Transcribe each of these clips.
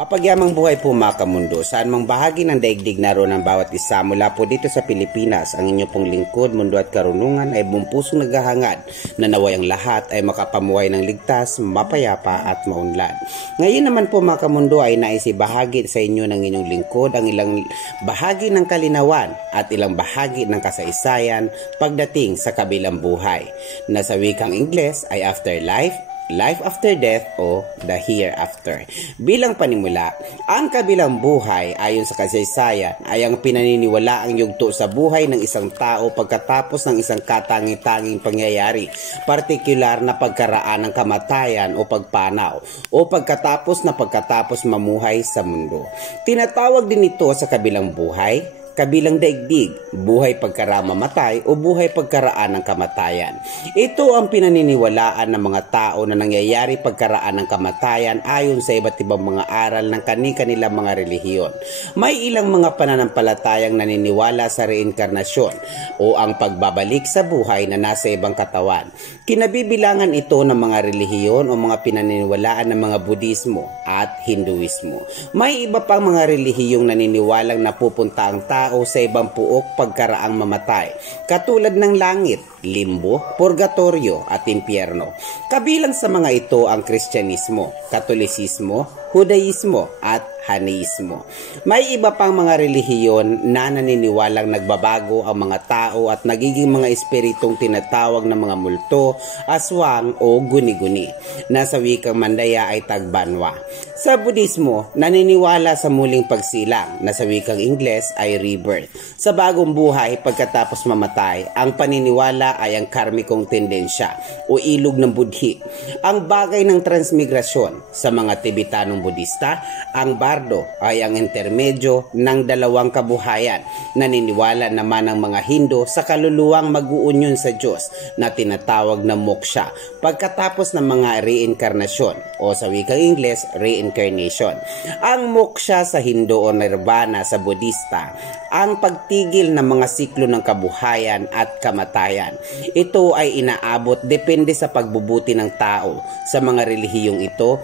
Mapagyamang buhay po mga kamundo, saan mang bahagi ng daigdig naroon ang bawat isa mula po dito sa Pilipinas. Ang inyo pong lingkod, Mundo at Karunungan ay buong pusong naghahangad na naway ang lahat ay makapamuhay ng ligtas, mapayapa at maunlad. Ngayon naman po mga kamundo ay naisibahagi sa inyo ng inyong lingkod ang ilang bahagi ng kalinawan at ilang bahagi ng kasaysayan pagdating sa kabilang buhay. Na sa wikang Ingles ay afterlife, life after death o the hereafter. Bilang panimula, ang kabilang buhay ayon sa kasaysayan ay ang pinaniniwalaang yugto sa buhay ng isang tao pagkatapos ng isang katangi-tanging pangyayari, partikular na pagkaraan ng kamatayan o pagpanaw o pagkatapos mamuhay sa mundo. Tinatawag din ito sa kabilang buhay, kabilang daigdig, buhay pagkaramamatay o buhay pagkaraan ng kamatayan. Ito ang pinaniniwalaan ng mga tao na nangyayari pagkaraan ng kamatayan ayon sa iba't ibang mga aral ng kani-kanilang mga relihiyon. May ilang mga pananampalatayang naniniwala sa reinkarnasyon o ang pagbabalik sa buhay na nasa ibang katawan. Kinabibilangan ito ng mga relihiyon o mga pinaniniwalaan ng mga Budismo at Hinduismo. May iba pang mga relihiyong naniniwalang napupunta ang tao sa ibang puok pagkaraang mamatay, katulad ng langit, limbo, purgatorio at impyerno. Kabilang sa mga ito ang Kristyanismo, Katolisismo, Hudaismo at Haneismo. May iba pang mga relihiyon na naniniwalang nagbabago ang mga tao at nagiging mga espiritong tinatawag na mga multo, aswang o guni-guni. Nasa wikang Mandaya ay tagbanwa. Sa Budismo, naniniwala sa muling pagsilang, na sa wikang Ingles ay rebirth. Sa bagong buhay pagkatapos mamatay, ang paniniwala ay ang karmikong tendensya o ilog ng budhi. Ang bagay ng transmigrasyon sa mga Tibetanong Budista, ang bardo ay ang intermedyo ng dalawang kabuhayan. Naniniwala naman ang mga Hindu sa kaluluwang mag-uunyon sa Diyos na tinatawag na moksha pagkatapos ng mga reinkarnasyon o sa wikang Ingles, reincarnation. Ang moksha sa Hindu o nirvana sa Budista, ang pagtigil ng mga siklo ng kabuhayan at kamatayan. Ito ay inaabot depende sa pagbubuti ng tao. Sa mga relihiyong ito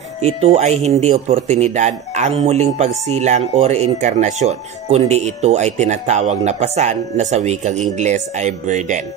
ay hindi oportunidad ang muling pagsilang o reinkarnasyon, kundi ito ay tinatawag na pasan na sa wikang Ingles ay burden.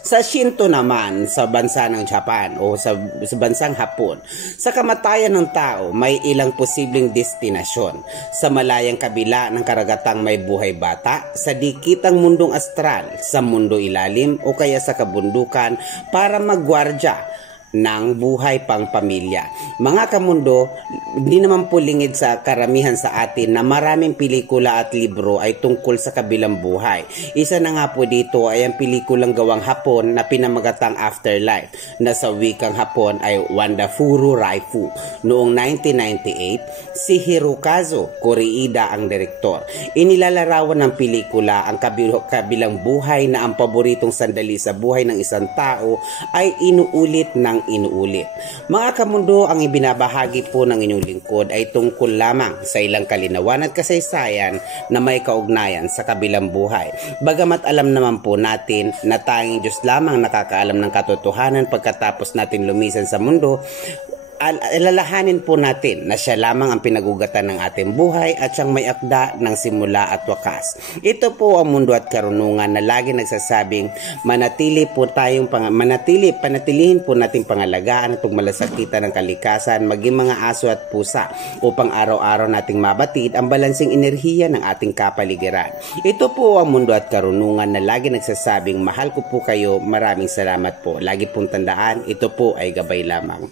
Sa Shinto naman, sa bansa ng Japan o sa bansang Hapon, sa kamatayan ng tao may ilang posibleng destinasyon. Sa malayang kabila ng karagatang may buhay bata, sa dikitang mundong astral, sa mundo ilalim o kaya sa kabundukan para magwardya ng buhay pang pamilya. Mga kamundo, hindi naman po lingid sa karamihan sa atin na maraming pelikula at libro ay tungkol sa kabilang buhay. Isa na nga po dito ay ang pelikulang gawang Hapon na pinamagatang Afterlife, na sa wikang Hapon ay Wandafuru Raifu. Noong 1998, si Hirokazu Koreeda ang direktor. Inilalarawan ng pelikula ang kabilang buhay na ang paboritong sandali sa buhay ng isang tao ay inuulit ng inuulit. Mga kamundo, ang ibinabahagi po ng inyong lingkod ay tungkol lamang sa ilang kalinawan at kasaysayan na may kaugnayan sa kabilang buhay. Bagamat alam naman po natin na tanging Diyos lamang nakakaalam ng katotohanan pagkatapos natin lumisan sa mundo, alalahanin po natin na siya lamang ang pinagugatan ng ating buhay at siyang may akda ng simula at wakas. Ito po ang Mundo at Karunungan na lagi nagsasabing panatilihin po nating pangalagaan at pagmalasakitan ng kalikasan, maging mga aso at pusa upang araw-araw nating mabatid ang balansing enerhiya ng ating kapaligiran. Ito po ang Mundo at Karunungan na lagi nagsasabing mahal ko po kayo, maraming salamat po. Lagi pong tandaan, ito po ay gabay lamang.